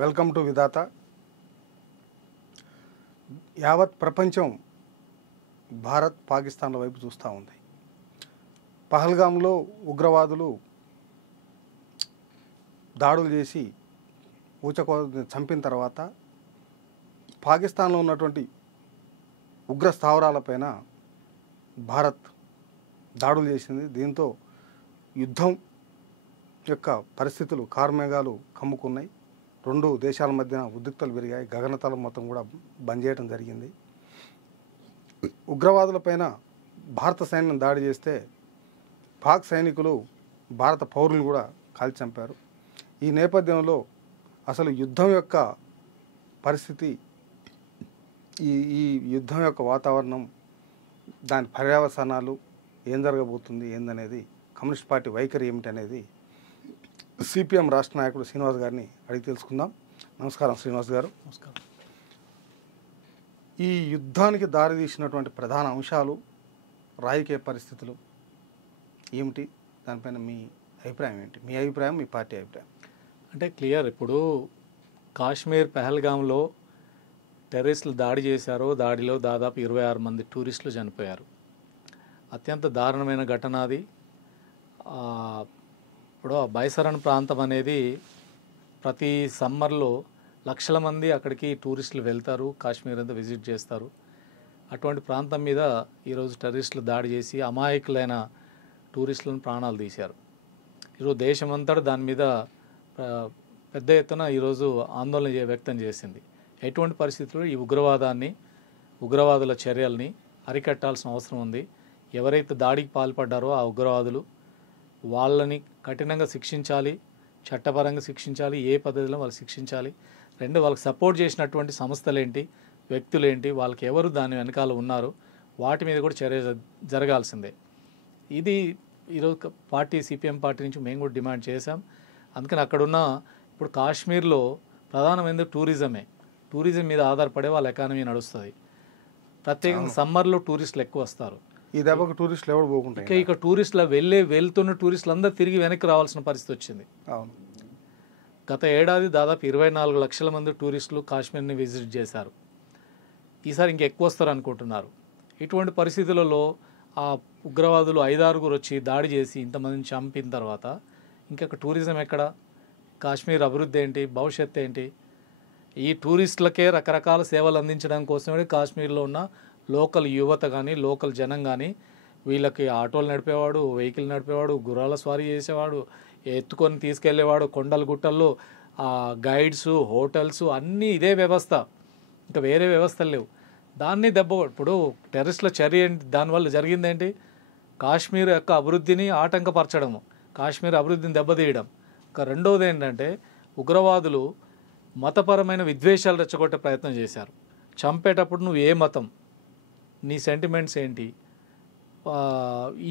Welcome to విధాత. యావత్ ప్రపంచం భారత్ పాకిస్తాన్ల వైపు చూస్తూ ఉంది. పహల్గామ్లో ఉగ్రవాదులు దాడులు చేసి చంపిన తర్వాత పాకిస్తాన్లో ఉన్నటువంటి ఉగ్ర స్థావరాలపైన భారత్ దాడులు చేసింది. దీంతో యుద్ధం యొక్క పరిస్థితులు కార్మేఘాలు కమ్ముకున్నాయి. రెండు దేశాల మధ్యన ఉద్రిక్తలు పెరిగాయి. గగనతలం మొత్తం కూడా బంద్ చేయడం జరిగింది. ఉగ్రవాదులపైన భారత సైన్యం దాడి చేస్తే పాక్ సైనికులు భారత పౌరులు కూడా కాల్చి చంపారు. ఈ నేపథ్యంలో అసలు యుద్ధం యొక్క పరిస్థితి, ఈ యుద్ధం యొక్క వాతావరణం, దాని పర్యవసానాలు, ఏం జరగబోతుంది ఏందనేది, కమ్యూనిస్ట్ పార్టీ వైఖరి ఏమిటనేది సిపిఎం రాష్ట్ర నాయకుడు శ్రీనివాస్ గారిని అడిగి తెలుసుకుందాం. నమస్కారం శ్రీనివాస్ గారు. నమస్కారం. ఈ యుద్ధానికి దారితీసినటువంటి ప్రధాన అంశాలు, రాజకీయ పరిస్థితులు ఏమిటి? దానిపైన మీ అభిప్రాయం ఏంటి? మీ అభిప్రాయం, మీ పార్టీ అభిప్రాయం. అంటే క్లియర్, ఇప్పుడు కాశ్మీర్ పెహల్గాంలో టెర్రరిస్టులు దాడి చేశారు. దాడిలో దాదాపు 26 మంది టూరిస్టులు చనిపోయారు. అత్యంత దారుణమైన ఘటన అది. ఇప్పుడు ఆ బైసరన్ ప్రాంతం అనేది ప్రతి సమ్మర్లో లక్షల మంది అక్కడికి టూరిస్టులు వెళ్తారు, కాశ్మీర్ అంతా విజిట్ చేస్తారు. అటువంటి ప్రాంతం మీద ఈరోజు టెర్రరిస్టులు దాడి చేసి అమాయకులైన టూరిస్టులను ప్రాణాలు తీశారు. ఈరోజు దేశమంతటా దాని మీద పెద్ద ఎత్తున ఈరోజు ఆందోళన వ్యక్తం చేసింది. ఎటువంటి పరిస్థితుల్లో ఈ ఉగ్రవాదుల చర్యల్ని అరికట్టాల్సిన అవసరం ఉంది. ఎవరైతే దాడికి పాల్పడ్డారో ఆ ఉగ్రవాదులు, వాళ్ళని కఠినంగా శిక్షించాలి, చట్టపరంగా శిక్షించాలి, ఏ పద్ధతిలో వాళ్ళు శిక్షించాలి. రెండు, వాళ్ళకి సపోర్ట్ చేసినటువంటి సంస్థలేంటి, వ్యక్తులేంటి, వాళ్ళకి ఎవరు దాని వెనకాల ఉన్నారు, వాటి మీద కూడా చర్య జరగాల్సిందే. ఇది ఈరోజు సిపిఎం పార్టీ నుంచి మేము కూడా డిమాండ్ చేశాం. అందుకని అక్కడున్న ఇప్పుడు కాశ్మీర్లో ప్రధానమైనది టూరిజం మీద ఆధారపడే వాళ్ళ ఎకానమీ నడుస్తుంది. ప్రత్యేకంగా సమ్మర్లో టూరిస్టులు ఎక్కువ వస్తారు. ఈ దెబ్బకు టూరిస్టులు ఎవరు పోకుంటారు. ఇక టూరిస్టులు వెళ్తున్న టూరిస్టులు అందరూ తిరిగి వెనక్కి రావాల్సిన పరిస్థితి వచ్చింది. అవును. గత ఏడాది దాదాపు 24 లక్షల మంది టూరిస్టులు కాశ్మీర్ని విజిట్ చేశారు. ఈసారి ఇంకెక్కువ వస్తారు అనుకుంటున్నారు. ఇటువంటి పరిస్థితులలో ఆ ఉగ్రవాదులు 5-6 వచ్చి దాడి చేసి ఇంతమందిని చంపిన తర్వాత ఇంకొక టూరిజం ఎక్కడ? కాశ్మీర్ అభివృద్ధి ఏంటి? భవిష్యత్తు ఏంటి? ఈ టూరిస్టులకే రకరకాల సేవలు అందించడం కోసమే కాశ్మీర్లో ఉన్న లోకల్ యువత కానీ, లోకల్ జనం కానీ, వీళ్ళకి ఆటోలు నడిపేవాడు, వెహికల్ నడిపేవాడు, గుర్రాల స్వారీ చేసేవాడు, ఎత్తుకొని తీసుకెళ్లేవాడు, కొండలు గుట్టల్లో గైడ్స్, హోటల్స్ అన్నీ ఇదే వ్యవస్థ, ఇంకా వేరే వ్యవస్థలు లేవు. దాన్ని ఇప్పుడు టెర్రరిస్టుల చర్య ఏంటి? దానివల్ల జరిగిందేంటి? కాశ్మీర్ యొక్క అభివృద్ధిని ఆటంకపరచడము, కాశ్మీర్ అభివృద్ధిని దెబ్బతీయడం. ఇంకా రెండవది ఏంటంటే ఉగ్రవాదులు మతపరమైన విద్వేషాలు రెచ్చగొట్టే ప్రయత్నం చేశారు. చంపేటప్పుడు నువ్వు ఏ మతం, నీ సెంటిమెంట్స్ ఏంటి,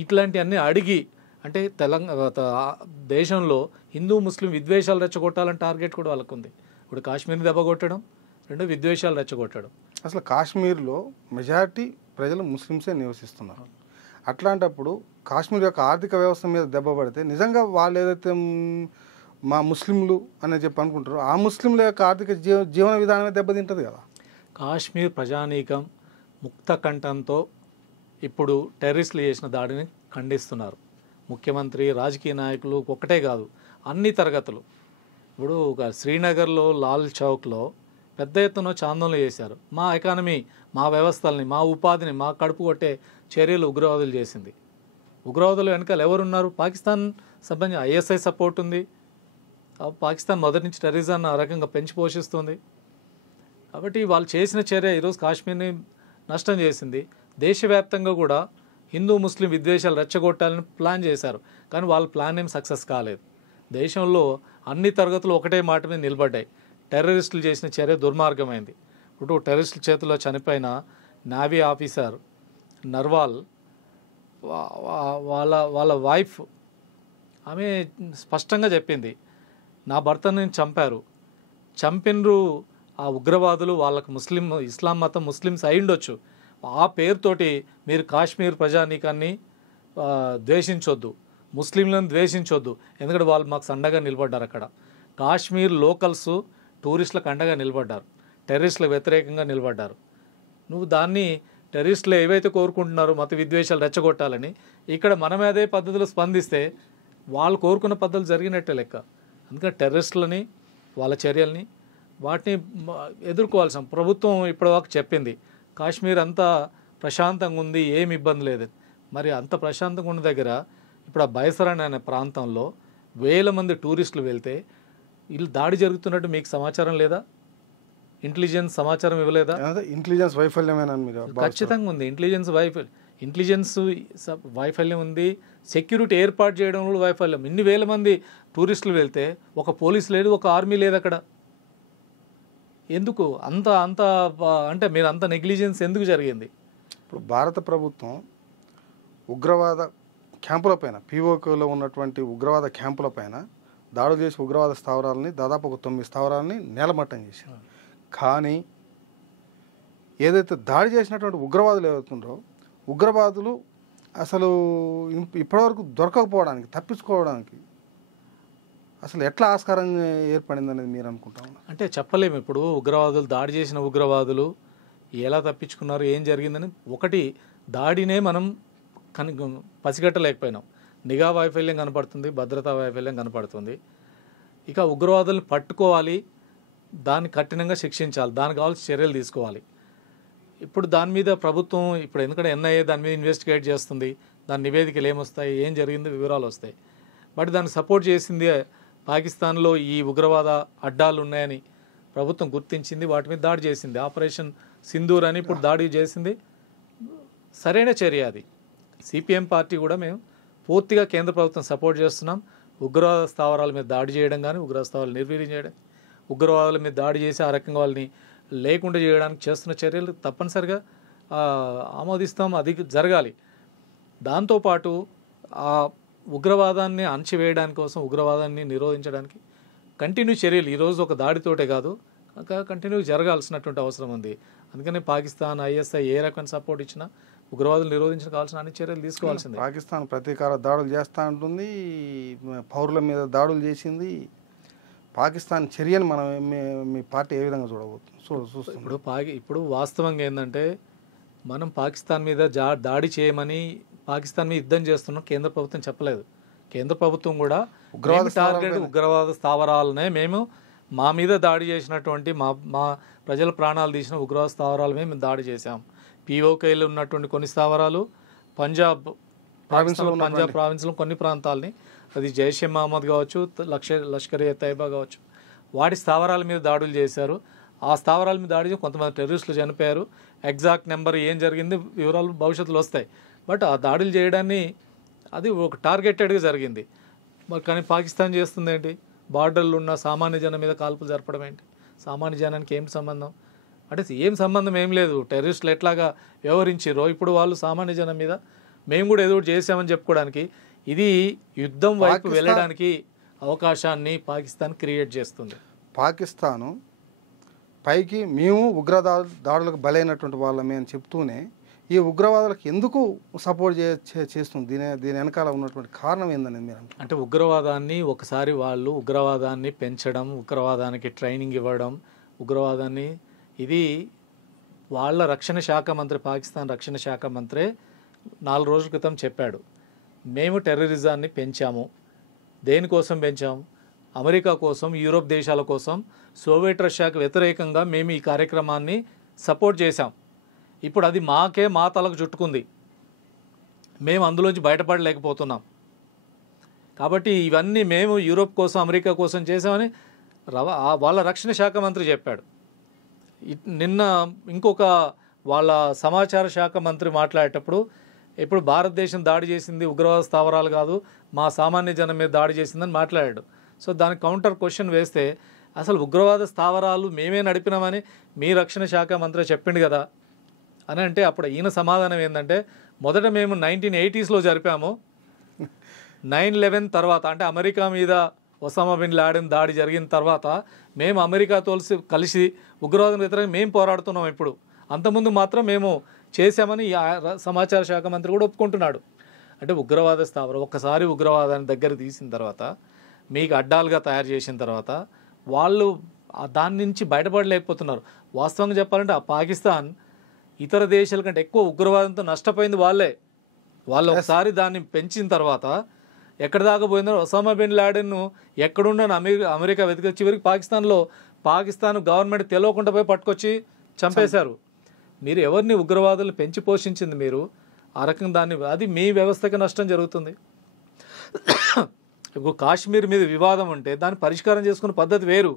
ఇట్లాంటివన్నీ అడిగి, అంటే దేశంలో హిందూ ముస్లిం విద్వేషాలు రెచ్చగొట్టాలని టార్గెట్ కూడా వాళ్ళకు ఉంది. ఇప్పుడు కాశ్మీర్ని దెబ్బ కొట్టడం, రెండు విద్వేషాలు రెచ్చగొట్టడం. అసలు కాశ్మీర్లో మెజారిటీ ప్రజలు ముస్లిమ్సే నివసిస్తున్నారు. అట్లాంటప్పుడు కాశ్మీర్ యొక్క ఆర్థిక వ్యవస్థ మీద దెబ్బ పడితే నిజంగా వాళ్ళు ఏదైతే మా ముస్లింలు అని చెప్పి అనుకుంటారో ఆ ముస్లింల యొక్క ఆర్థిక జీవన విధానమే దెబ్బతింటుంది కదా. కాశ్మీర్ ప్రజానీకం ముక్త కంఠంతో ఇప్పుడు టెర్రరిస్టులు చేసిన దాడిని ఖండిస్తున్నారు. ముఖ్యమంత్రి, రాజకీయ నాయకులు ఒక్కటే కాదు, అన్ని తరగతులు. ఇప్పుడు శ్రీనగర్లో లాల్ చౌక్లో పెద్ద ఎత్తున ఆందోళన చేశారు. మా ఎకానమీ, మా వ్యవస్థల్ని, మా ఉపాధిని, మా కడుపు కొట్టే చర్యలు ఉగ్రవాదులు చేసింది. ఉగ్రవాదులు వెనకాల ఎవరున్నారు? పాకిస్తాన్ సంబంధించి ఐఎస్ఐ సపోర్ట్ ఉంది. పాకిస్తాన్ మొదటి నుంచి టెర్రరిజాన్ని ఆ రకంగా పెంచి పోషిస్తుంది. కాబట్టి వాళ్ళు చేసిన చర్య ఈరోజు కాశ్మీర్ని నష్టం చేసింది. దేశవ్యాప్తంగా కూడా హిందూ ముస్లిం విద్వేషాలు రెచ్చగొట్టాలని ప్లాన్ చేశారు, కానీ వాళ్ళ ప్లాన్ ఏం సక్సెస్ కాలేదు. దేశంలో అన్ని తరగతులు ఒకటే మాట మీద నిలబడ్డాయి. టెర్రరిస్టులు చేసిన చర్య దుర్మార్గమైంది. ఇప్పుడు టెర్రరిస్టుల చేతిలో చనిపోయిన నావీ ఆఫీసర్ నర్వాల్ వాళ్ళ వైఫ్, ఆమె స్పష్టంగా చెప్పింది, నా భర్తను చంపినరు ఆ ఉగ్రవాదులు, వాళ్ళకు ఇస్లాం మతం ముస్లిమ్స్ అయ్యుండొచ్చు. ఆ పేరుతోటి మీరు కాశ్మీర్ ప్రజానీకాన్ని ద్వేషించొద్దు, ముస్లింలను ద్వేషించొద్దు, ఎందుకంటే వాళ్ళు మాకు సండగా నిలబడ్డారు. అక్కడ కాశ్మీర్ లోకల్స్ టూరిస్టులకు అండగా నిలబడ్డారు, టెర్రరిస్టులకు వ్యతిరేకంగా నిలబడ్డారు. నువ్వు దాన్ని టెర్రరిస్టులు ఏవైతే కోరుకుంటున్నారో మత విద్వేషాలు రెచ్చగొట్టాలని, ఇక్కడ మనమే అదే పద్ధతిలో స్పందిస్తే వాళ్ళు కోరుకున్న పద్ధతులు జరిగినట్టే లెక్క. అందుకని టెర్రరిస్టులని, వాళ్ళ చర్యల్ని, వాటిని ఎదుర్కోవాల్సిన ప్రభుత్వం ఇప్పటివరకు చెప్పింది కాశ్మీర్ అంతా ప్రశాంతంగా ఉంది, ఏమి ఇబ్బంది లేదు. మరి అంత ప్రశాంతంగా ఉన్న దగ్గర ఇప్పుడు ఆ బైసరన్ అనే ప్రాంతంలో వేల మంది టూరిస్టులు వెళ్తే వీళ్ళు దాడి జరుగుతున్నట్టు మీకు సమాచారం లేదా? ఇంటెలిజెన్స్ సమాచారం ఇవ్వలేదా? ఇంటెలిజెన్స్ వైఫల్యమేనా? ఖచ్చితంగా ఉంది. ఇంటెలిజెన్స్ వైఫల్యం ఉంది. సెక్యూరిటీ ఏర్పాటు చేయడంలో వైఫల్యం. ఇన్ని వేల మంది టూరిస్టులు వెళ్తే ఒక పోలీస్ లేదు, ఒక ఆర్మీ లేదు అక్కడ. ఎందుకు అంత అంత అంటే మీరు అంత నెగ్లిజెన్స్ ఎందుకు జరిగింది? ఇప్పుడు భారత ప్రభుత్వం ఉగ్రవాద క్యాంపులపైన, పీఓకేలో ఉన్నటువంటి ఉగ్రవాద క్యాంపులపైన దాడులు చేసి ఉగ్రవాద స్థావరాలని, దాదాపు ఒక 9 స్థావరాలని నేలమట్టం చేశారు. కానీ ఏదైతే దాడి చేసినటువంటి ఉగ్రవాదులు ఏవవుతుందో, ఉగ్రవాదులు అసలు ఇప్పటివరకు దొరకకపోవడానికి, తప్పించుకోవడానికి అసలు ఎట్లా ఆస్కారం ఏర్పడింది అనేది మీరు అనుకుంటా ఉన్నారు? అంటే చెప్పలేము. ఇప్పుడు ఉగ్రవాదులు, దాడి చేసిన ఉగ్రవాదులు ఎలా తప్పించుకున్నారు, ఏం జరిగిందని ఒకటి దాడినే మనం పసిగట్టలేకపోయినాం. నిఘా వైఫల్యం కనపడుతుంది, భద్రతా వైఫల్యం కనపడుతుంది. ఇక ఉగ్రవాదులను పట్టుకోవాలి, దాన్ని కఠినంగా శిక్షించాలి, దానికి కావాల్సిన చర్యలు తీసుకోవాలి. ఇప్పుడు దాని మీద ప్రభుత్వం ఇప్పుడు ఎందుకంటే ఎన్ఐఏ దాని మీద ఇన్వెస్టిగేట్ చేస్తుంది, దాని నివేదికలు ఏమొస్తాయి, ఏం జరిగిందో వివరాలు వస్తాయి. బట్ దాన్ని సపోర్ట్ చేసింది పాకిస్తాన్లో ఈ ఉగ్రవాద అడ్డాలు ఉన్నాయని ప్రభుత్వం గుర్తించింది, వాటి మీద దాడి చేసింది. ఆపరేషన్ సింధూర్ అని ఇప్పుడు దాడి చేసింది. సరైన చర్య అది. సిపిఎం పార్టీ కూడా మేము పూర్తిగా కేంద్ర ప్రభుత్వం సపోర్ట్ చేస్తున్నాం. ఉగ్రవాద స్థావరాల మీద దాడి చేయడం కానీ, ఉగ్రవాద స్థావరాలు నిర్వీర్యం చేయడం, ఉగ్రవాదుల మీద దాడి చేసి ఆ రకంగా వాళ్ళని లేకుండా చేయడానికి చేస్తున్న చర్యలు తప్పనిసరిగా ఆమోదిస్తాం, అది జరగాలి. దాంతోపాటు ఆ ఉగ్రవాదాన్ని అణచివేయడానికి కోసం, ఉగ్రవాదాన్ని నిరోధించడానికి కంటిన్యూ చర్యలు ఈరోజు ఒక దాడితోటే కాదు, కంటిన్యూ జరగాల్సినటువంటి అవసరం ఉంది. అందుకని పాకిస్తాన్, ఐఎస్ఐ ఏ రకమైన సపోర్ట్ ఇచ్చినా ఉగ్రవాదులు నిరోధించడానికి కావాల్సిన అన్ని చర్యలు తీసుకోవాల్సిందే. పాకిస్తాన్ ప్రతీకార దాడులు చేస్తూ ఉంటుంది, పౌరుల మీద దాడులు చేసింది. పాకిస్తాన్ చర్యను మనం మీ పార్టీ ఏ విధంగా చూస్తుంది? ఇప్పుడు వాస్తవంగా ఏంటంటే మనం పాకిస్తాన్ మీద దాడి చేయమని, పాకిస్తాన్ మీద యుద్ధం చేస్తున్నాం కేంద్ర ప్రభుత్వం చెప్పలేదు. కేంద్ర ప్రభుత్వం కూడా ఉగ్రవాద స్థావరాలనే మేము మా మీద దాడి చేసినటువంటి మా ప్రజల ప్రాణాలు తీసిన ఉగ్రవాద స్థావరాల మీద మేము దాడి చేశాం. పీఓకేలో ఉన్నటువంటి కొన్ని స్థావరాలు, పంజాబ్ ప్రావిన్స్లో కొన్ని ప్రాంతాలని, అది జైషే మహమ్మద్ కావచ్చు, లష్కర్-ఏ తైబా కావచ్చు, వాటి స్థావరాల మీద దాడులు చేశారు. ఆ స్థావరాల మీద దాడి చేసి కొంతమంది టెర్రరిస్టులు చనిపోయారు. ఎగ్జాక్ట్ నెంబర్ ఏం జరిగింది వివరాలు భవిష్యత్తులో వస్తాయి. బట్ ఆ దాడులు చేయడాన్ని అది ఒక టార్గెటెడ్గా జరిగింది. మరి కానీ పాకిస్తాన్ చేస్తుంది ఏంటి? బార్డర్లు ఉన్న సామాన్య జనం మీద కాల్పులు జరపడం ఏంటి? సామాన్య జనానికి ఏం సంబంధం? అంటే ఏం సంబంధం ఏం లేదు. టెర్రరిస్టులు ఎట్లాగా వ్యవహరించారో ఇప్పుడు వాళ్ళు సామాన్య జనం మీద మేము కూడా ఏదో చేసామని చెప్పుకోవడానికి, ఇది యుద్ధం వైపు వెళ్ళడానికి అవకాశాన్ని పాకిస్తాన్ క్రియేట్ చేస్తుంది. పాకిస్తాను పైకి మేము దాడులకు బలైనటువంటి వాళ్ళమే అని చెప్తూనే ఈ ఉగ్రవాదులకు ఎందుకు సపోర్ట్ చేస్తుంది? దీని వెనకాల ఉన్నటువంటి కారణం ఏందని మీరు అంటే ఉగ్రవాదాన్ని ఒకసారి వాళ్ళు ఉగ్రవాదాన్ని పెంచడం, ఉగ్రవాదానికి ట్రైనింగ్ ఇవ్వడం, ఉగ్రవాదాన్ని ఇది వాళ్ళ రక్షణ శాఖ మంత్రి, పాకిస్తాన్ రక్షణ శాఖ మంత్రే 4 రోజుల క్రితం చెప్పాడు, మేము టెర్రరిజాన్ని పెంచాము. దేనికోసం పెంచాము? అమెరికా కోసం, యూరోప్ దేశాల కోసం, సోవియట్ రష్యాకు వ్యతిరేకంగా మేము ఈ కార్యక్రమాన్ని సపోర్ట్ చేశాం. ఇప్పుడు అది మా తలకు చుట్టుకుంది, మేము అందులోంచి బయటపడలేకపోతున్నాం. కాబట్టి ఇవన్నీ మేము యూరోప్ కోసం, అమెరికా కోసం చేసామని వాళ్ళ రక్షణ శాఖ మంత్రి చెప్పాడు. నిన్న ఇంకొక వాళ్ళ సమాచార శాఖ మంత్రి మాట్లాడేటప్పుడు, ఇప్పుడు భారతదేశం దాడి చేసింది ఉగ్రవాద స్థావరాలు కాదు, మా సామాన్య జనం మీద దాడి చేసిందని మాట్లాడాడు. సో దానికి కౌంటర్ క్వశ్చన్ వేస్తే, అసలు ఉగ్రవాద స్థావరాలు మేమే నడిపినామని మీ రక్షణ శాఖ మంత్రి చెప్పిండు కదా అని అంటే, అప్పుడు ఈయన సమాధానం ఏంటంటే, మొదట మేము 1980s జరిపాము, 9/11 తర్వాత అంటే అమెరికా మీద ఒసామా బిన్ లాడెన్ దాడి జరిగిన తర్వాత మేము అమెరికాతో కలిసి ఉగ్రవాదం వ్యతిరేకంగా మేము పోరాడుతున్నాం. ఇప్పుడు అంతకుముందు మాత్రం మేము చేశామని సమాచార శాఖ మంత్రి కూడా ఒప్పుకుంటున్నాడు. అంటే ఉగ్రవాద స్థావరం ఒక్కసారి ఉగ్రవాదాన్ని దగ్గర తీసిన తర్వాత, మీకు అడ్డాలుగా తయారు చేసిన తర్వాత, వాళ్ళు దాని నుంచి బయటపడలేకపోతున్నారు. వాస్తవంగా చెప్పాలంటే ఆ పాకిస్తాన్ ఇతర దేశాల కంటే ఎక్కువ ఉగ్రవాదంతో నష్టపోయింది వాళ్ళే. వాళ్ళు ఒకసారి దాన్ని పెంచిన తర్వాత ఎక్కడ దాకా పోయిందో, ఒసామా బిన్ లాడెన్ను ఎక్కడున్న అమెరికా వెతికి చివరికి పాకిస్తాన్ గవర్నమెంట్ తెలియకుండా పోయి పట్టుకొచ్చి చంపేశారు. మీరు ఎవరిని ఉగ్రవాదులు పెంచి పోషించింది మీరు, ఆ రకంగా అది మీ వ్యవస్థకి నష్టం జరుగుతుంది. ఇప్పుడు కాశ్మీర్ మీద వివాదం ఉంటే దాన్ని పరిష్కారం చేసుకునే పద్ధతి వేరు,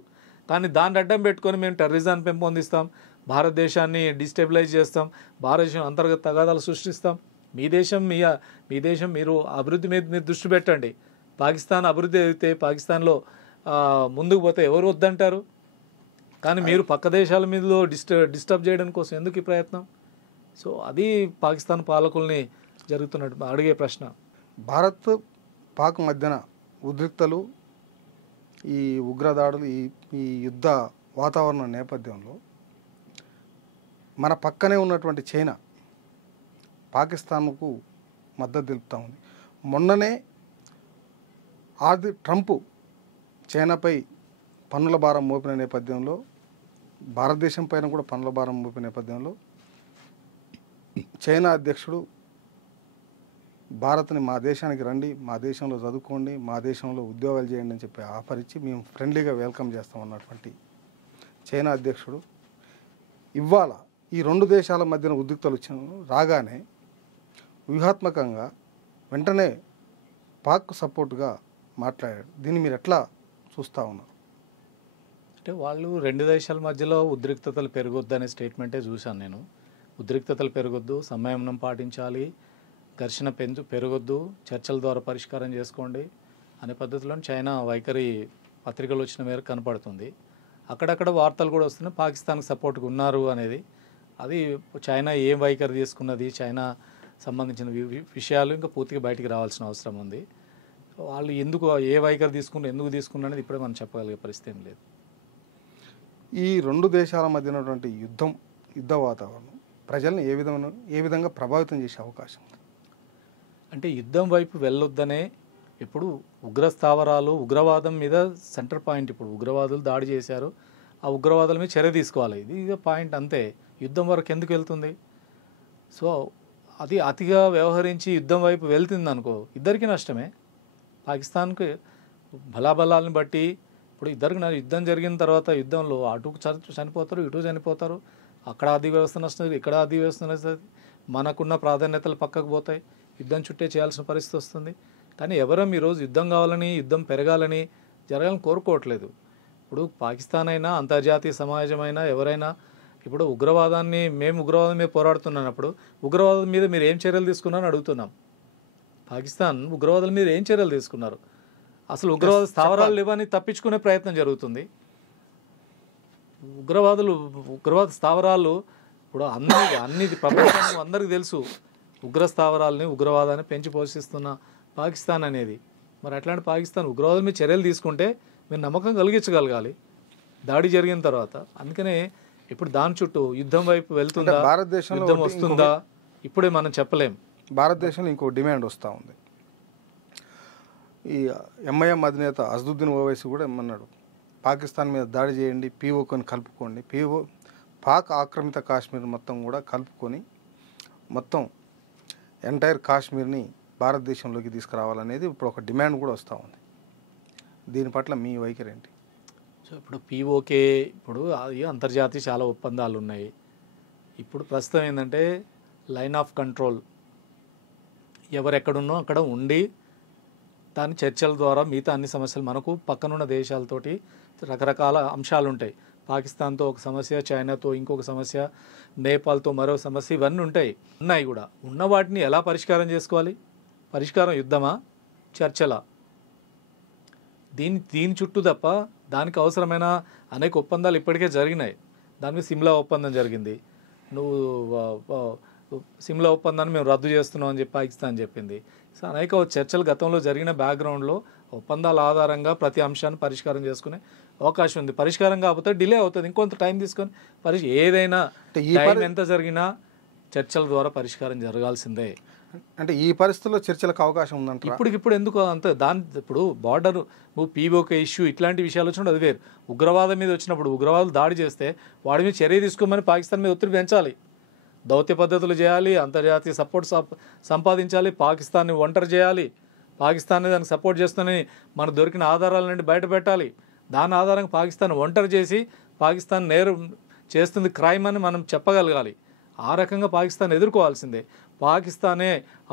కానీ దాన్ని అడ్డం పెట్టుకొని మేము టెర్రరిజాన్ని పెంపొందిస్తాం, భారతదేశాన్ని డిస్టెబిలైజ్ చేస్తాం, భారతదేశం అంతర్గత తగాదాలు సృష్టిస్తాం. మీ దేశం మీరు అభివృద్ధి మీద మీరు దృష్టి పెట్టండి. పాకిస్తాన్ అభివృద్ధి అయితే పాకిస్తాన్లో ముందుకు పోతే ఎవరు వద్దంటారు? కానీ మీరు పక్క దేశాల మీద డిస్టర్బ్ చేయడం కోసం ఎందుకు ఈ ప్రయత్నం? సో అది పాకిస్తాన్ పాలకుల్ని జరుగుతున్నట్టు అడిగే ప్రశ్న. భారత్ పాక్ మధ్యన ఉద్రిక్తలు, ఈ ఉగ్రదాడులు, ఈ యుద్ధ వాతావరణం నేపథ్యంలో మన పక్కనే ఉన్నటువంటి చైనా పాకిస్తాన్కు మద్దతు తెలుపుతూ ఉంది. మొన్ననే ట్రంప్ చైనాపై పన్నుల భారం మోపిన నేపథ్యంలో, భారతదేశం పైన కూడా పన్నుల భారం మోపిన నేపథ్యంలో చైనా అధ్యక్షుడు భారత్ని మా దేశానికి రండి, మా దేశంలో చదువుకోండి, మా దేశంలో ఉద్యోగాలు చేయండి అని చెప్పి ఆఫర్ ఇచ్చి మేము ఫ్రెండ్లీగా వెల్కమ్ చేస్తామన్నటువంటి చైనా అధ్యక్షుడు ఇవాళ ఈ రెండు దేశాల మధ్యన ఉద్రిక్తలు రాగానే వ్యూహాత్మకంగా వెంటనే పాక్ సపోర్ట్గా మాట్లాడాడు. దీన్ని మీరు ఎట్లా చూస్తూ ఉన్నారు? అంటే వాళ్ళు రెండు దేశాల మధ్యలో ఉద్రిక్తతలు పెరగొద్దు అనే స్టేట్మెంటే చూశాను నేను. ఉద్రిక్తతలు పెరగొద్దు, సంయమనం పాటించాలి, ఘర్షణ పెరగొద్దు, చర్చల ద్వారా పరిష్కారం చేసుకోండి అనే పద్ధతిలో చైనా వైఖరి పత్రికలు వచ్చిన మేరకు కనపడుతుంది. అక్కడక్కడ వార్తలు కూడా వస్తున్నాయి పాకిస్తాన్కి సపోర్ట్గా ఉన్నారు అనేది. అది చైనా ఏం వైఖరి తీసుకున్నది, చైనా సంబంధించిన విషయాలు ఇంకా పూర్తిగా బయటికి రావాల్సిన అవసరం ఉంది. వాళ్ళు ఏ వైఖరి ఎందుకు తీసుకున్నారు అనేది ఇప్పుడే మనం చెప్పగలిగే పరిస్థితి ఏం లేదు. ఈ రెండు దేశాల మధ్య ఉన్నటువంటి యుద్ధ వాతావరణం ప్రజల్ని ఏ విధంగా ప్రభావితం చేసే అవకాశం ఉంది? అంటే యుద్ధం వైపు వెళ్ళొద్దనే ఇప్పుడు ఉగ్రస్థావరాలు, ఉగ్రవాదం మీద సెంటర్ పాయింట్. ఇప్పుడు ఉగ్రవాదులు దాడి చేశారు, ఆ ఉగ్రవాదుల మీద చర్య తీసుకోవాలి, ఇది పాయింట్ అంతే. యుద్ధం వరకు ఎందుకు వెళ్తుంది? సో అది అతిగా వ్యవహరించి యుద్ధం వైపు వెళ్తుంది అనుకో, ఇద్దరికి నష్టమే. పాకిస్తాన్కి బలాబలాలను బట్టి ఇప్పుడు ఇద్దరికి యుద్ధం జరిగిన తర్వాత యుద్ధంలో అటు చనిపోతారు, ఇటు చనిపోతారు, అక్కడ ఆర్థిక వ్యవస్థ నష్టం, ఇక్కడ ఆర్థిక వ్యవస్థ నష్టం, మనకున్న ప్రాధాన్యతలు పక్కకు పోతాయి, యుద్ధం చుట్టే చేయాల్సిన పరిస్థితి వస్తుంది. కానీ ఎవరం ఈరోజు యుద్ధం కావాలని, యుద్ధం పెరగాలని, జరగాలని కోరుకోవట్లేదు. ఇప్పుడు పాకిస్తాన్ అయినా, అంతర్జాతీయ సమాజమైనా, ఎవరైనా ఇప్పుడు ఉగ్రవాదం మీద పోరాడుతున్నప్పుడు ఉగ్రవాదం మీద మీరు ఏం చర్యలు తీసుకున్నారని అడుగుతున్నాం. పాకిస్తాన్ ఉగ్రవాదుల మీద ఏం చర్యలు తీసుకున్నారు? అసలు ఉగ్రవాద స్థావరాలు లేవని తప్పించుకునే ప్రయత్నం జరుగుతుంది. ఉగ్రవాద స్థావరాలు ఇప్పుడు అన్ని ప్రపంచానికి అందరికీ తెలుసు. ఉగ్రస్థావరాలని, ఉగ్రవాదాన్ని పెంచి పోషిస్తున్న పాకిస్తాన్ అనేది. మరి అట్లాంటి పాకిస్తాన్ ఉగ్రవాదుల మీద చర్యలు తీసుకుంటే మీరు నమ్మకం కలిగించగలగాలి దాడి జరిగిన తర్వాత. అందుకనే ఇప్పుడు దాని చుట్టూ యుద్ధం వైపు వెళ్తుందా, యుద్ధం వస్తుందా ఇప్పుడే మనం చెప్పలేం. భారతదేశంలో ఇంకో డిమాండ్ వస్తూ ఉంది. ఈ ఎంఐఎం అధినేత అసదుద్దీన్ ఓవైసీ కూడా ఏమన్నాడు, పాకిస్తాన్ మీద దాడి చేయండి, పీఓకొని కలుపుకోండి, పాక్ ఆక్రమిత కాశ్మీర్ మొత్తం కూడా కలుపుకొని మొత్తం ఎంటైర్ కాశ్మీర్ని భారతదేశంలోకి తీసుకురావాలనేది ఇప్పుడు ఒక డిమాండ్ కూడా వస్తూ ఉంది. దీని పట్ల మీ వైఖరి ఏంటి? సో ఇప్పుడు పీఓకే ఇప్పుడు అంతర్జాతీయ చాలా ఒప్పందాలు ఉన్నాయి. ఇప్పుడు ప్రస్తుతం ఏంటంటే లైన్ ఆఫ్ కంట్రోల్, ఎవరెక్కడున్నో అక్కడ ఉండి దాని చర్చల ద్వారా మిగతా అన్ని సమస్యలు, మనకు పక్కనున్న దేశాలతోటి రకరకాల అంశాలు ఉంటాయి. పాకిస్తాన్తో ఒక సమస్య, చైనాతో ఇంకొక సమస్య, నేపాల్తో మరో సమస్య, ఇవన్నీ ఉన్నాయి కూడా. ఉన్న వాటిని ఎలా పరిష్కారం చేసుకోవాలి? పరిష్కారం యుద్ధమా, చర్చలా? దీని చుట్టూ తప్ప దానికి అవసరమైన అనేక ఒప్పందాలు ఇప్పటికే జరిగినాయి. దాని మీద సిమ్లా ఒప్పందం జరిగింది. సిమ్లా ఒప్పందాన్ని మేము రద్దు చేస్తున్నాం అని చెప్పి పాకిస్తాన్ చెప్పింది. సో అనేక చర్చలు గతంలో జరిగిన బ్యాక్గ్రౌండ్లో ఒప్పందాల ఆధారంగా ప్రతి అంశాన్ని పరిష్కారం చేసుకునే అవకాశం ఉంది. పరిష్కారం కాకపోతే డిలే అవుతుంది, ఇంకొంత టైం తీసుకొని ఏదైనా టైం ఎంత జరిగినా చర్చల ద్వారా పరిష్కారం జరగాల్సిందే. అంటే ఈ పరిస్థితుల్లో చర్చలకు అవకాశం ఉందంటారా? ఇప్పటికిప్పుడు ఎందుకు అంత ఇప్పుడు బార్డర్ పీఓకే ఇష్యూ ఇట్లాంటి విషయాలు వచ్చినప్పుడు అది వేరు. ఉగ్రవాదం మీద వచ్చినప్పుడు ఉగ్రవాదులు దాడి చేస్తే వాడి మీద చర్య తీసుకోమని పాకిస్తాన్ మీద ఒత్తిడి పెంచాలి, దౌత్య పద్ధతులు చేయాలి, అంతర్జాతీయ సపోర్ట్ సంపాదించాలి, పాకిస్తాన్ని ఒంటరి చేయాలి, పాకిస్తాన్ని దానికి సపోర్ట్ చేస్తుందని మనకు దొరికిన ఆధారాల నుండి బయట పెట్టాలి. దాని ఆధారంగా పాకిస్తాన్ ఒంటరి చేసి పాకిస్తాన్ నేరం చేస్తుంది క్రైమ్ అని మనం చెప్పగలగాలి. ఆ రకంగా పాకిస్తాన్ ఎదుర్కోవాల్సిందే. పాకిస్తానే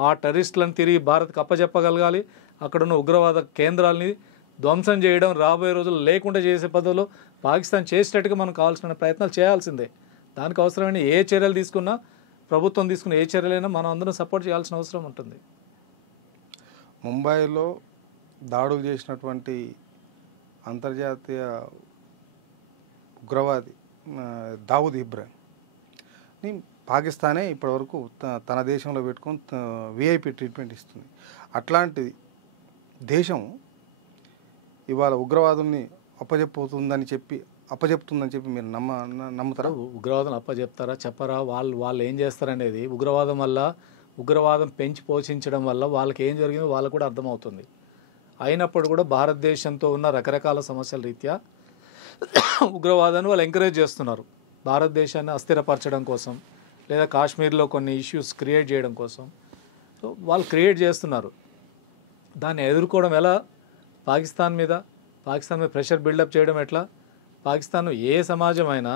ఆ టెర్రరిస్టులను తిరిగి భారత్కి అప్పచెప్పగలగాలి. అక్కడున్న ఉగ్రవాద కేంద్రాలని ధ్వంసం చేయడం రాబోయే రోజుల్లో లేకుండా చేసే పద్ధతిలో పాకిస్తాన్ చేసేటట్టుగా మనం కావాల్సిన ప్రయత్నాలు చేయాల్సిందే. దానికి అవసరమైన ఏ చర్యలు తీసుకున్నా, ప్రభుత్వం తీసుకున్న ఏ చర్యలైనా మనం అందరం సపోర్ట్ చేయాల్సిన అవసరం ఉంటుంది. ముంబైలో దాడులు చేసినటువంటి అంతర్జాతీయ ఉగ్రవాది దావూద్ ఇబ్రాహింని పాకిస్తానే ఇప్పటివరకు తన దేశంలో పెట్టుకొని విఐపి ట్రీట్మెంట్ ఇస్తుంది. అట్లాంటి దేశం ఇవాళ ఉగ్రవాదుల్ని అప్పచెప్పుతుందని చెప్పి మీరు నమ్ముతారా? ఉగ్రవాదం అప్పచెప్తారా చెప్పరా, వాళ్ళు ఏం చేస్తారనేది ఉగ్రవాదం పెంచి పోషించడం వల్ల వాళ్ళకి ఏం జరిగిందో వాళ్ళకు కూడా అర్థమవుతుంది. అయినప్పుడు కూడా భారతదేశంతో ఉన్న రకరకాల సమస్యల రీత్యా ఉగ్రవాదాన్ని వాళ్ళు ఎంకరేజ్ చేస్తున్నారు. భారతదేశాన్ని అస్థిరపరచడం కోసం లేదా కాశ్మీర్లో కొన్ని ఇష్యూస్ క్రియేట్ చేయడం కోసం సో వాళ్ళు క్రియేట్ చేస్తున్నారు. దాన్ని ఎదుర్కోవడం ఎలా? పాకిస్తాన్ మీద ప్రెషర్ బిల్డప్ చేయడం ఎట్లా? పాకిస్తాన్ ఏ సమాజం అయినా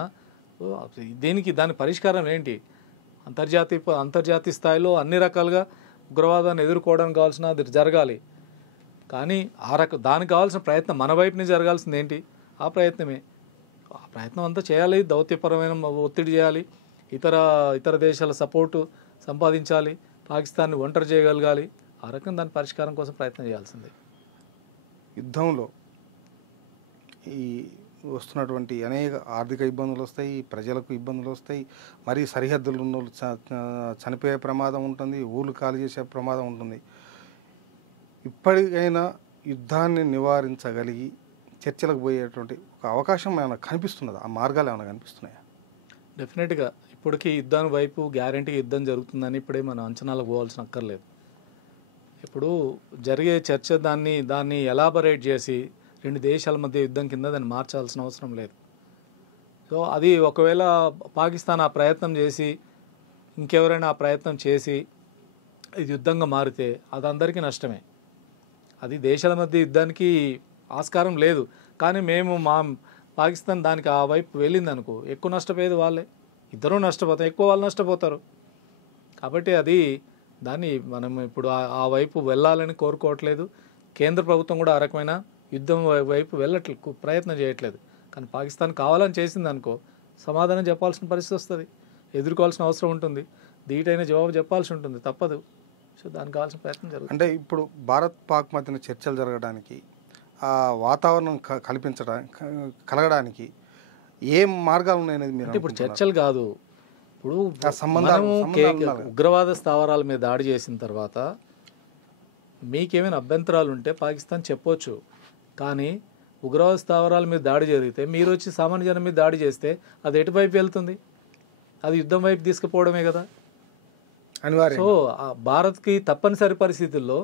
దాని పరిష్కారం ఏంటి? అంతర్జాతీయ స్థాయిలో అన్ని రకాలుగా ఉగ్రవాదాన్ని ఎదుర్కోవడానికి కావాల్సిన అది జరగాలి. కానీ దానికి కావాల్సిన ప్రయత్నం మన వైపు నుంచి జరగాల్సింది ఏంటి? ఆ ప్రయత్నం అంతా చేయాలి. దౌత్యపరమైన ఒత్తిడి చేయాలి, ఇతర దేశాల సపోర్టు సంపాదించాలి, పాకిస్తాన్ని ఒంటరి చేయగలగాలి. ఆ రకంగా దాని పరిష్కారం కోసం ప్రయత్నం చేయాల్సిందే. యుద్ధంలో ఈ వస్తున్నటువంటి అనేక ఆర్థిక ఇబ్బందులు వస్తాయి, ప్రజలకు ఇబ్బందులు వస్తాయి, మరి సరిహద్దులు ఉన్న వాళ్ళు చనిపోయే ప్రమాదం ఉంటుంది, ఊళ్ళు ఖాళీ చేసే ప్రమాదం ఉంటుంది. ఇప్పటికైనా యుద్ధాన్ని నివారించగలిగి చర్చలకు పోయేటువంటి ఒక అవకాశం ఏమైనా కనిపిస్తున్నదా? ఆ మార్గాలు ఏమైనా కనిపిస్తున్నాయా? డెఫినెట్గా ఇప్పటికీ యుద్ధం వైపు గ్యారంటీగా యుద్ధం జరుగుతుందని ఇప్పుడే మనం అంచనాలకు పోవాల్సిన అక్కర్లేదు. ఇప్పుడు జరిగే చర్చ దాన్ని ఎలాబరేట్ చేసి రెండు దేశాల మధ్య యుద్ధం కింద దాన్ని మార్చాల్సిన అవసరం లేదు. సో అది ఒకవేళ పాకిస్తాన్ ఆ ప్రయత్నం చేసి ఇంకెవరైనా ఆ ప్రయత్నం చేసి ఇది యుద్ధంగా మారితే అది అందరికీ నష్టమే. అది దేశాల మధ్య యుద్ధానికి ఆస్కారం లేదు. కానీ పాకిస్తాన్ దానికి ఆ వైపు వెళ్ళింది అనుకో, ఎక్కువ నష్టపోయేది వాళ్ళే. ఇద్దరూ నష్టపోతారు, ఎక్కువ వాళ్ళు నష్టపోతారు. కాబట్టి దాన్ని మనం ఇప్పుడు ఆ వైపు వెళ్ళాలని కోరుకోవట్లేదు. కేంద్ర ప్రభుత్వం కూడా ఆ రకమైన యుద్ధం వైపు వెళ్ళట్లేదు, ప్రయత్నం చేయట్లేదు. కానీ పాకిస్తాన్ కావాలని చేసింది అనుకో, సమాధానం చెప్పాల్సిన పరిస్థితి వస్తుంది, ఎదుర్కోవాల్సిన అవసరం ఉంటుంది, ధీటైన జవాబు చెప్పాల్సి ఉంటుంది, తప్పదు. సో దానికి కావాల్సిన ప్రయత్నం జరుగుతుంది. అంటే ఇప్పుడు భారత్ పాక్ మధ్యన చర్చలు జరగడానికి, ఆ వాతావరణం కలగడానికి ఏం మార్గాలు ఉన్నాయనేది మీరు ఇప్పుడు చర్చలు కాదు, ఇప్పుడు ఉగ్రవాద స్థావరాల మీద దాడి చేసిన తర్వాత మీకేమైనా అభ్యంతరాలు ఉంటే పాకిస్తాన్ చెప్పొచ్చు. కానీ ఉగ్రవాద స్థావరాల మీద దాడి జరిగితే మీరు వచ్చి సామాన్య జనం మీద దాడి చేస్తే అది ఎటువైపు వెళ్తుంది? అది యుద్ధం వైపు తీసుకుపోవడమే కదా. సో భారత్కి తప్పనిసరి పరిస్థితుల్లో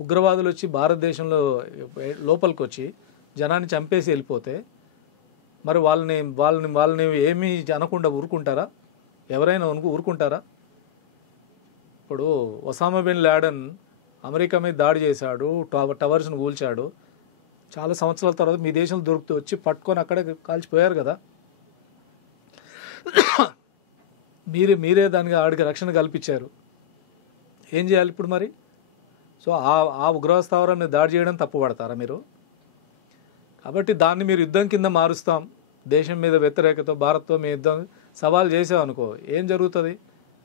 ఉగ్రవాదులు వచ్చి భారతదేశంలో లోపలికి వచ్చి జనాన్ని చంపేసి వెళ్ళిపోతే మరి వాళ్ళని ఏమీ అనకుండా ఊరుకుంటారా? ఎవరైనా ఊరుకుంటారా? ఇప్పుడు ఒసామా బిన్ లాడెన్ అమెరికా మీద దాడి చేశాడు, టవర్స్ను కూల్చాడు. చాలా సంవత్సరాల తర్వాత మీ దేశంలో దొరుకుతూ వచ్చి పట్టుకొని అక్కడే కాల్చిపోయారు కదా. మీరే దానికి ఆడికి రక్షణ కల్పించారు. ఏం చేయాలి ఇప్పుడు మరి? సో ఆ ఉగ్రవాద స్థావరం మీద దాడి చేయడం తప్పు పడతారా మీరు? కాబట్టి దాన్ని మీరు యుద్ధం కింద మారుస్తాం, దేశం మీద వ్యతిరేకత, భారత్తో మీ యుద్ధం సవాల్ చేసామనుకో ఏం జరుగుతుంది?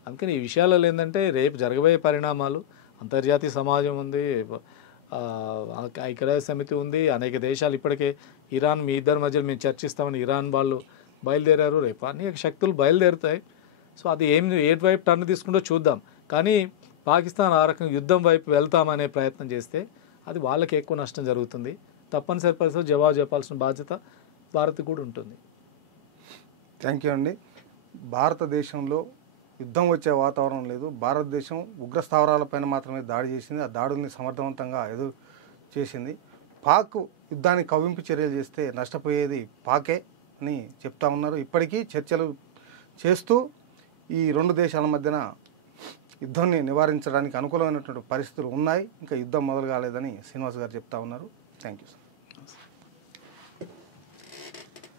అందుకని ఈ విషయాలలో ఏంటంటే రేపు జరగబోయే పరిణామాలు, అంతర్జాతీయ సమాజం ఉంది, ఐక్యరాజ్య సమితి ఉంది, అనేక దేశాలు ఇప్పటికే ఇరాన్ మీ ఇద్దరి మధ్యలో మేము చర్చిస్తామని ఇరాన్ వాళ్ళు బయలుదేరారు, రేపు అనేక శక్తులు బయలుదేరుతాయి. సో అది ఏ వైపు టర్న్ తీసుకుంటో చూద్దాం. కానీ పాకిస్తాన్ ఆ రకంగా యుద్ధం వైపు వెళ్తామనే ప్రయత్నం చేస్తే అది వాళ్ళకి ఎక్కువ నష్టం జరుగుతుంది. తప్పనిసరి పరిస్థితుల్లో జవాబు చెప్పాల్సిన బాధ్యత భారత్ కూడా ఉంటుంది. థ్యాంక్ యూ అండి. భారతదేశంలో యుద్ధం వచ్చే వాతావరణం లేదు. భారతదేశం ఉగ్ర స్థావరాలపైన మాత్రమే దాడి చేసింది. ఆ దాడుల్ని సమర్థవంతంగా ఎదురు చేసింది. పాక్ యుద్ధానికి కవ్వింపు చర్యలు చేస్తే నష్టపోయేది పాకే అని చెప్తా ఉన్నారు. ఇప్పటికీ చర్చలు చేస్తూ ఈ రెండు దేశాల మధ్యన యుద్ధాన్ని నివారించడానికి అనుకూలమైనటువంటి పరిస్థితులు ఉన్నాయి. ఇంకా యుద్ధం మొదలు కాలేదని శ్రీనివాస్ గారు చెప్తా ఉన్నారు. Thank you sir.